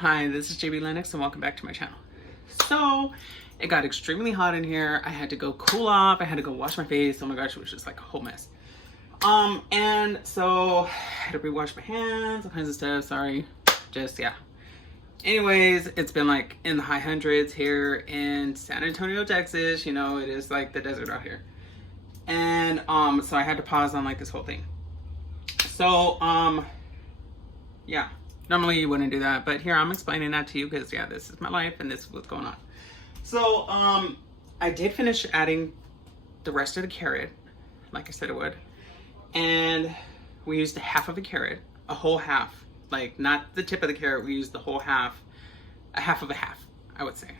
Hi, this is Bea Lennux and welcome back to my channel. So, it got extremely hot in here. I had to go cool off. I had to go wash my face. Oh my gosh, it was just like a whole mess. And so I had to re-wash my hands, all kinds of stuff. Sorry. Yeah. Anyways, it's been like in the high hundreds here in San Antonio, Texas. You know, it is like the desert out here. And so I had to pause on like this whole thing. So, yeah. Normally you wouldn't do that, but here I'm explaining that to you because yeah, this is my life and this is what's going on. So I did finish adding the rest of the carrot, like I said it would, and we used a half of a carrot, a whole half, like not the tip of the carrot. We used the whole half, a half of a half, I would say,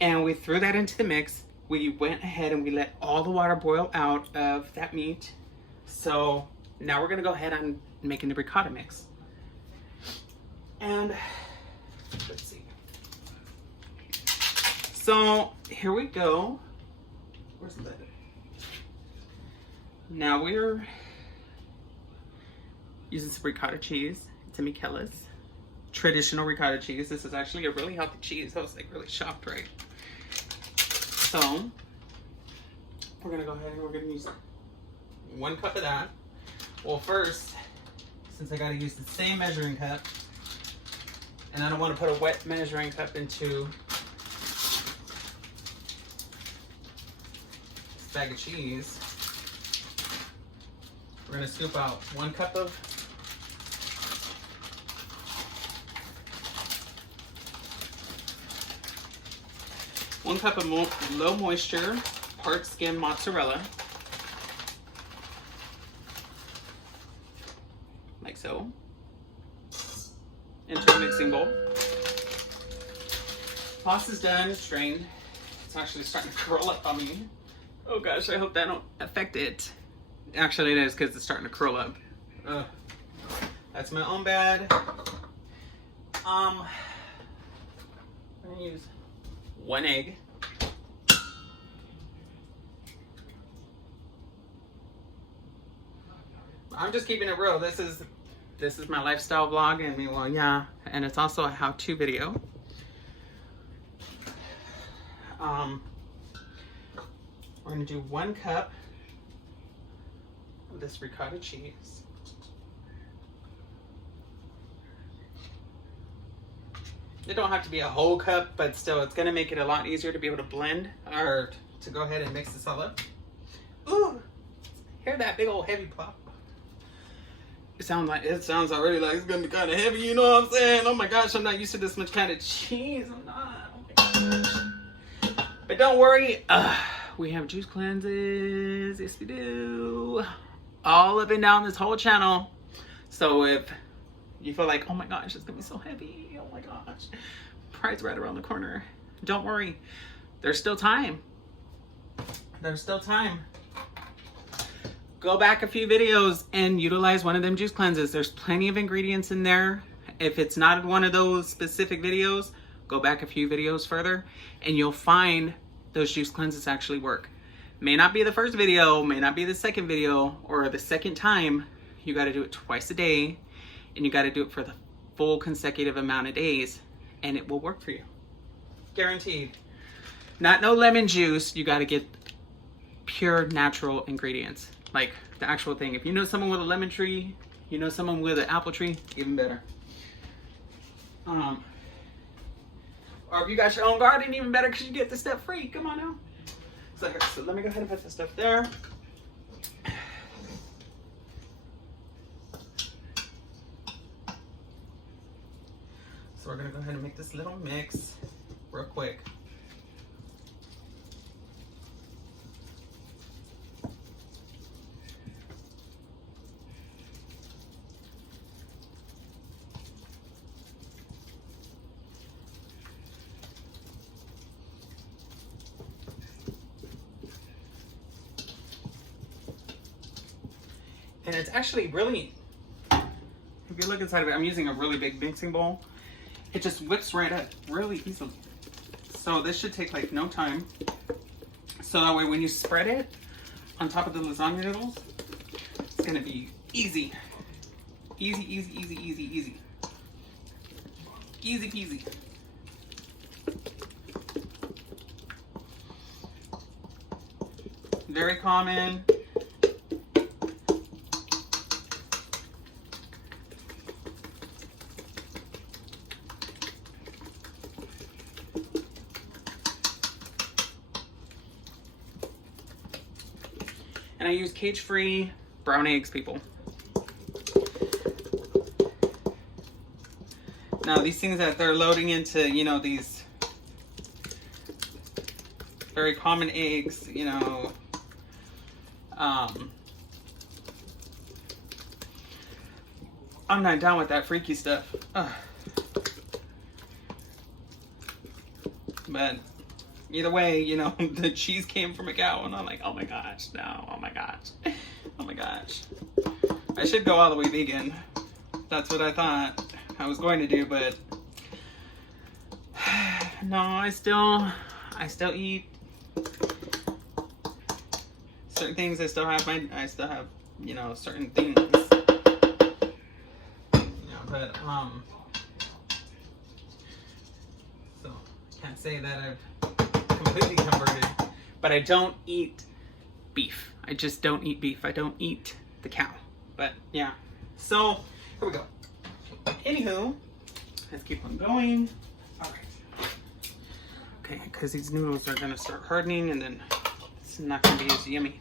and we threw that into the mix. We went ahead and we let all the water boil out of that meat. So now we're gonna go ahead and making the ricotta mix. And let's see. So here we go. Where's the lid? Now we're using some ricotta cheese. It's a Michela's traditional ricotta cheese. This is actually a really healthy cheese. I was like really shocked, right? So we're gonna go ahead and we're gonna use 1 cup of that. Well, first, since I gotta use the same measuring cup, and I don't want to put a wet measuring cup into this bag of cheese, we're going to scoop out 1 cup of low moisture part skim mozzarella, like so, into a mixing bowl. Pasta's done, strained. It's actually starting to curl up on me. Oh gosh, I hope that don't affect it. Actually it is because it's starting to curl up. Ugh. That's my own bad. I'm gonna use 1 egg. I'm just keeping it real. This is my lifestyle vlog, and well, yeah, and it's also a how-to video. We're gonna do 1 cup of this ricotta cheese. It don't have to be a whole cup, but still, it's gonna make it a lot easier to be able to blend or to go ahead and mix this all up. Ooh, hear that big old heavy plop? It sounds already like it's gonna be kind of heavy, you know what I'm saying? Oh my gosh, I'm not used to this much kind of cheese. I'm not. Oh my gosh. But don't worry, we have juice cleanses. Yes, we do. All up and down this whole channel. So if you feel like, oh my gosh, it's gonna be so heavy. Oh my gosh, pride's right around the corner. Don't worry, there's still time. There's still time. Go back a few videos and utilize one of them juice cleanses. There's plenty of ingredients in there. If it's not one of those specific videos, go back a few videos further and you'll find those juice cleanses actually work. May not be the first video, may not be the second video, or the second time. You gotta do it twice a day, and you gotta do it for the full consecutive amount of days, and it will work for you. Guaranteed. Not no lemon juice, you gotta get pure natural ingredients. Like the actual thing. If you know someone with a lemon tree, you know someone with an apple tree, even better. Or if you got your own garden, even better because you get the stuff free. Come on now. So let me go ahead and put this stuff there. So we're gonna go ahead and make this little mix real quick. And it's actually really, if you look inside of it, I'm using a really big mixing bowl. It just whips right up really easily. So this should take like no time. So that way when you spread it on top of the lasagna noodles, it's gonna be easy. Easy, easy, easy, easy, easy. Easy peasy. Very common. And I use cage-free brown eggs, people. Now, these things that they're loading into, you know, these very common eggs, you know, I'm not down with that freaky stuff. Ugh. But either way, you know, the cheese came from a cow, and I'm like, oh my gosh, no, oh my gosh, oh my gosh. I should go all the way vegan. That's what I thought I was going to do, but no, I still eat certain things. I still have, you know, certain things. Yeah, but so can't say that I've completely converted, but I don't eat beef. I just don't eat beef. I don't eat the cow. But yeah, so here we go. Anywho, let's keep on going. All right. Okay, because these noodles are gonna start hardening, and then it's not gonna be as yummy.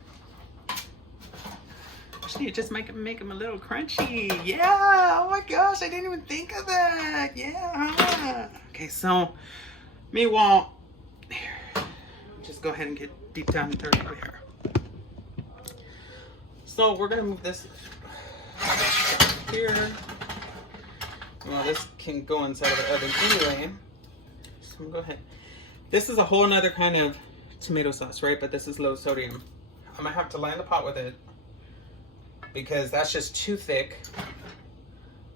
Actually, just make them a little crunchy. Yeah. Oh my gosh, I didn't even think of that. Yeah. Okay, so meanwhile, here, just go ahead and get deep down and dirty over here. So we're gonna move this here. Well, this can go inside of the oven anyway. So I'm gonna go ahead. This is a whole nother kind of tomato sauce, right? But this is low sodium. I'm gonna have to line the pot with it because that's just too thick.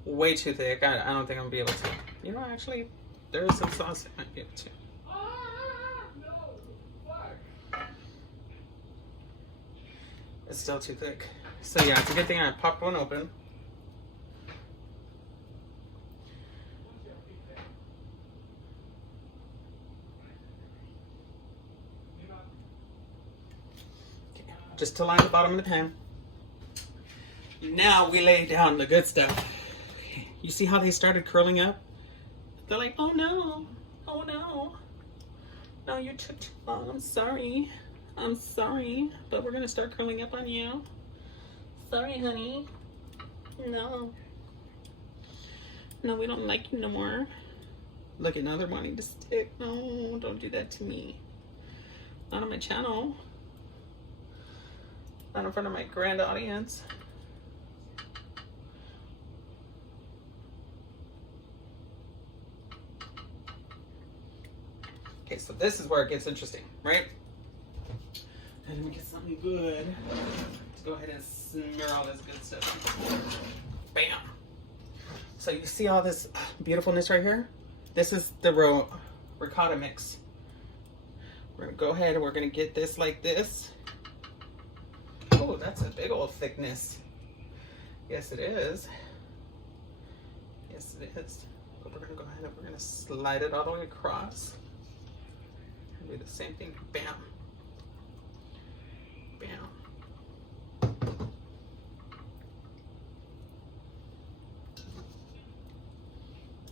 Way too thick. I don't think I'm gonna be able to. You know, actually, there is some sauce I might be able to. It's still too thick. So yeah, it's a good thing I popped one open. Okay, just to line the bottom of the pan. Now we lay down the good stuff. You see how they started curling up? They're like, oh no, oh no. No, you took too long, I'm sorry. I'm sorry, but we're gonna start curling up on you. Sorry, honey. No. No, we don't like you no more. Look, at now they're wanting to stick. No, don't do that to me. Not on my channel. Not in front of my grand audience. Okay, so this is where it gets interesting, right? And let me get something good. Let's go ahead and smear all this good stuff. Bam! So you see all this beautifulness right here? This is the ricotta mix. We're gonna go ahead and we're gonna get this like this. Oh, that's a big old thickness. Yes, it is. Yes, it is. But we're gonna go ahead and we're gonna slide it all the way across. And do the same thing. Bam. Bam.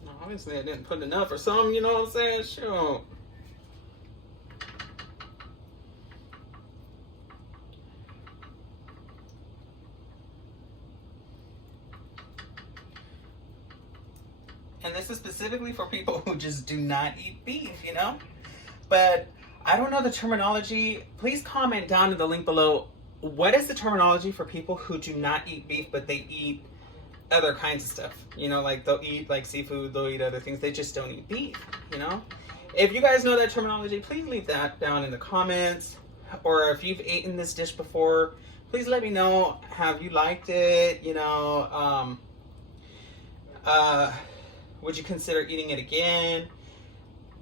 Now, obviously I didn't put enough or some, you know what I'm saying? Sure. And this is specifically for people who just do not eat beef, you know? But I don't know the terminology. Please comment down in the link below. What is the terminology for people who do not eat beef, but they eat other kinds of stuff? You know, like they'll eat like seafood, they'll eat other things. They just don't eat beef, you know? If you guys know that terminology, please leave that down in the comments. Or if you've eaten this dish before, please let me know. Have you liked it? You know, would you consider eating it again?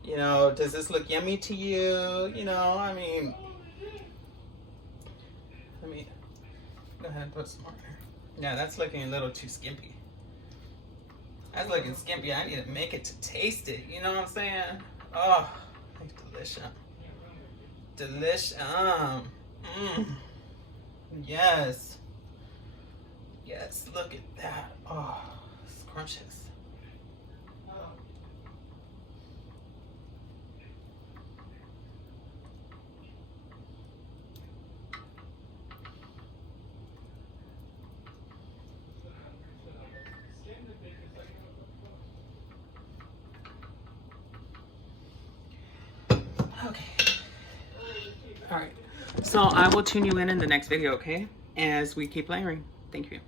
You know, does this look yummy to you? You know, I mean, let me go ahead and put some more there. Yeah, that's looking a little too skimpy. That's looking skimpy. I need to make it to taste it. You know what I'm saying? Oh, it's delicious. Delicious. Yes. Yes, look at that. Oh, scrumptious. Okay. All right. So I will tune you in the next video, okay? As we keep layering. Thank you.